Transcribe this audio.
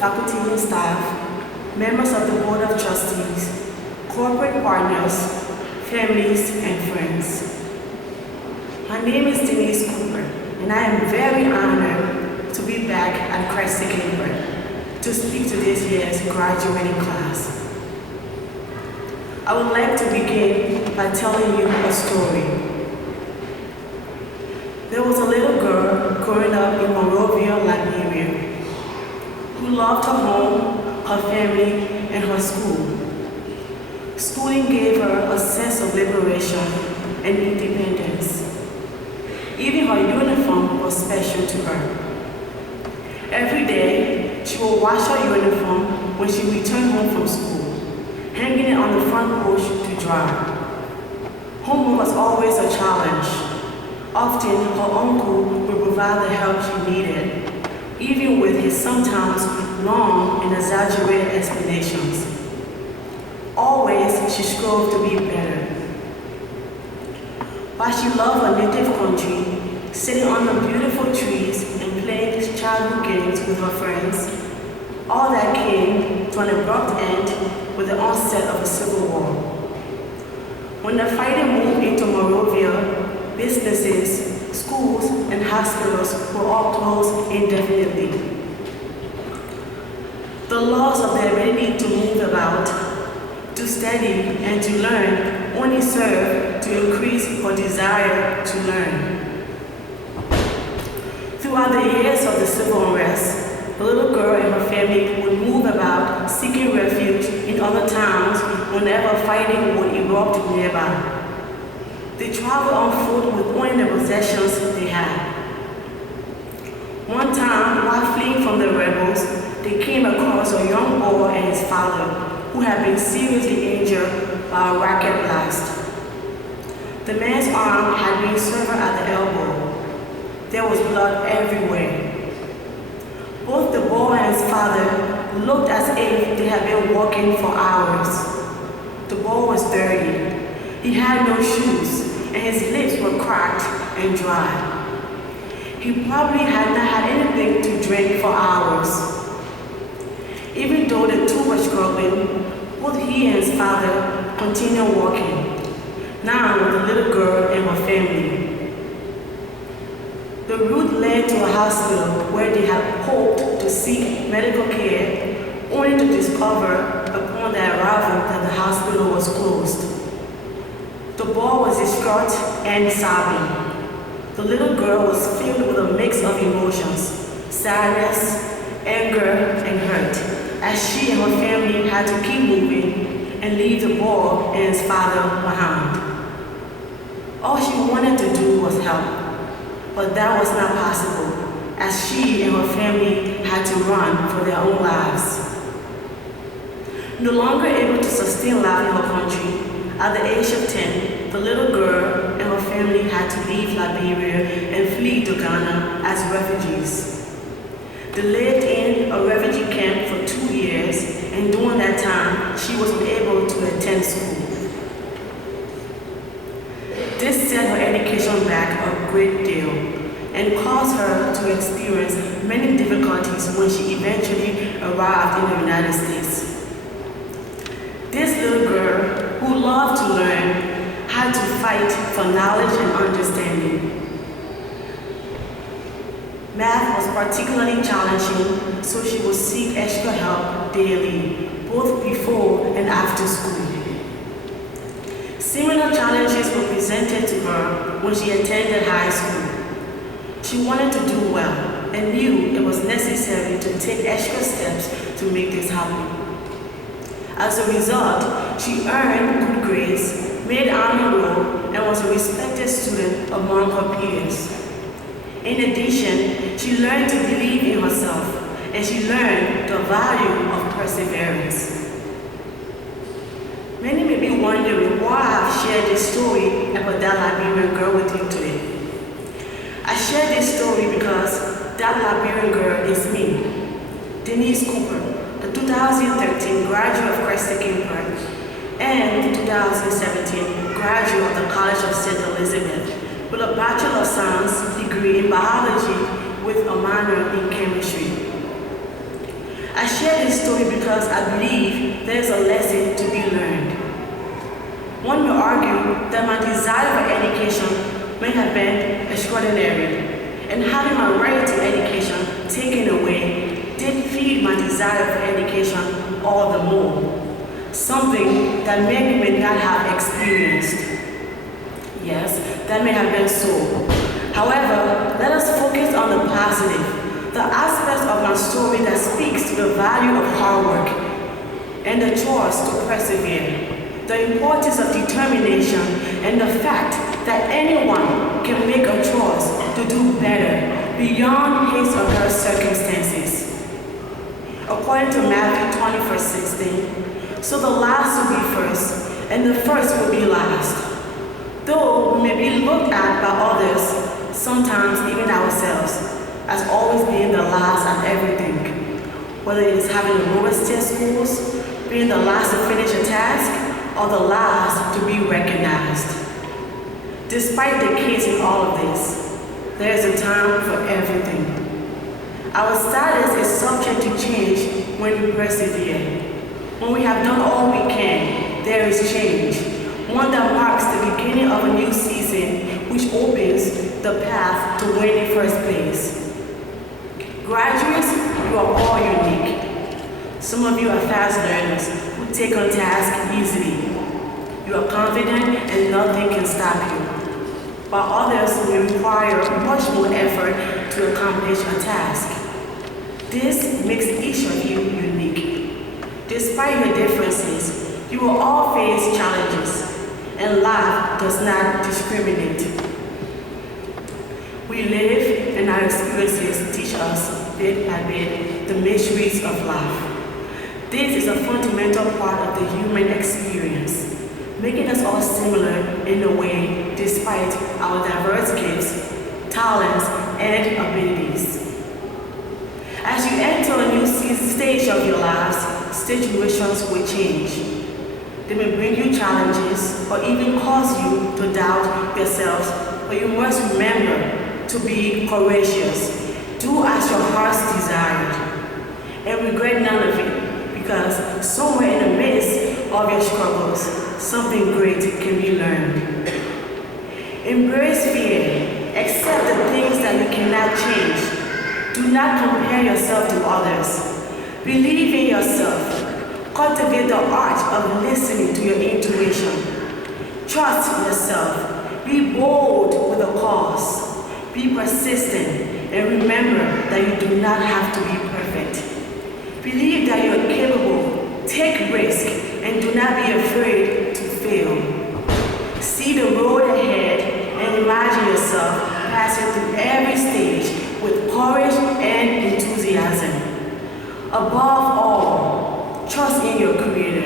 faculty and staff, members of the Board of Trustees, corporate partners, families, and friends. My name is Denise Cooper, and I am very honored to be back at CtK Prep to speak to this year's graduating class. I would like to begin by telling you a story. There was a little girl growing up in Monrovia, Liberia, who loved her home, her family, and her school. Schooling gave her a sense of liberation and independence. Even her uniform was special to her. Every day, she would wash her uniform when she returned home from school, hanging it on the front porch to dry. Homework was always a challenge. Often, her uncle would provide the help she needed, even with his sometimes long and exaggerated explanations. Always, she strove to be better. While she loved her native country, sitting under beautiful trees and playing childhood games with her friends, all that came to an abrupt end with the onset of the Civil War. When the fighting moved into Monrovia, businesses, schools, and hospitals were all closed indefinitely. The loss of the ability to move about, to study, and to learn only served to increase her desire to learn. Throughout the years of the civil unrest, the little girl and her family would move about seeking refuge in other towns whenever fighting would erupt nearby. They traveled on foot with only the possessions they had. One time, while fleeing from the rebels, they came across a young boy and his father, who had been seriously injured by a rocket blast. The man's arm had been severed at the elbow. There was blood everywhere. Both the boy and his father looked as if they had been walking for hours. The boy was dirty. He had no shoes, and his lips were cracked and dry. He probably had not had anything to drink for hours. Even though the two were struggling, both he and his father continued walking, now with the little girl and her family. The route led to a hospital where they had hoped to seek medical care, only to discover upon their arrival that the hospital was closed. The boy was distraught and sobbing. The little girl was filled with a mix of emotions, sadness, anger, and hurt, as she and her family had to keep moving and leave the boy and his father behind. All she wanted to do was help, but that was not possible, as she and her family had to run for their own lives. No longer able to sustain life in her country, at the age of 10, the little girl and her family had to leave Liberia and flee to Ghana as refugees. They lived in a refugee camp for 2 years, and during that time, she was unable to attend school. This set her education back a great deal and caused her to experience many difficulties when she eventually arrived in the United States. This little girl, who loved to learn, had to fight for knowledge and understanding. Math was particularly challenging, so she would seek extra help daily, both before and after school. Similar challenges were presented to her when she attended high school. She wanted to do well and knew it was necessary to take extra steps to make this happen. As a result, she earned good grades, made honor roll, and was a respected student among her peers. In addition, she learned to believe in herself, and she learned the value of perseverance. Many may be wondering why I have shared this story about that Liberian girl with you today. I share this story because that Liberian girl is me, Denise Cooper, the 2013 graduate of CtK Prep and the 2017 graduate of the College of St. Elizabeth with a Bachelor of Science degree in biology with a minor in chemistry. I share this story because I believe there is a lesson to be learned. One may argue that my desire for education may have been extraordinary, and having my right to education taken away did feed my desire for education all the more, something that many may not have experienced. Yes, that may have been so. However, let us focus on the positive, the aspects of my story that speaks to the value of hard work and the choice to persevere, the importance of determination, and the fact that anyone can make a choice to do better beyond his or her circumstances. According to Matthew 20, verse 16, so the last will be first, and the first will be last. Though we may be looked at by others, sometimes even ourselves, as always being the last at everything, whether it is having the lowest tier scores, being the last to finish a task, or the last to be recognized. Despite the case in all of this, there is a time for everything. Our status is subject to change when we persevere. When we have done all we can, there is change, one that marks the beginning of a new season, which opens the path to winning first place. Graduates, you are all unique. Some of you are fast learners who take on tasks easily. You are confident and nothing can stop you, while others will require much more effort to accomplish a task. This makes each of you unique. Despite your differences, you will all face challenges, and life does not discriminate. We live, and our experiences teach us bit by bit the mysteries of life. This is a fundamental part of the human experience, making us all similar in a way despite our diverse gifts, talents, and abilities. As you enter a new stage of your lives, situations will change. They may bring you challenges or even cause you to doubt yourselves, but you must remember to be courageous. Do as your heart's desired, and regret none of it, because somewhere in the midst of your struggles, something great can be learned. Embrace fear. Accept the things that you cannot change. Do not compare yourself to others. Believe in yourself. Cultivate the art of listening to your intuition. Trust yourself. Be bold with a cause. Be persistent, and remember that you do not have to be perfect. Believe that you are capable. Take risk, and do not be afraid to fail. See the road ahead and imagine yourself passing through every stage with courage and enthusiasm. Above all, trust in your Creator.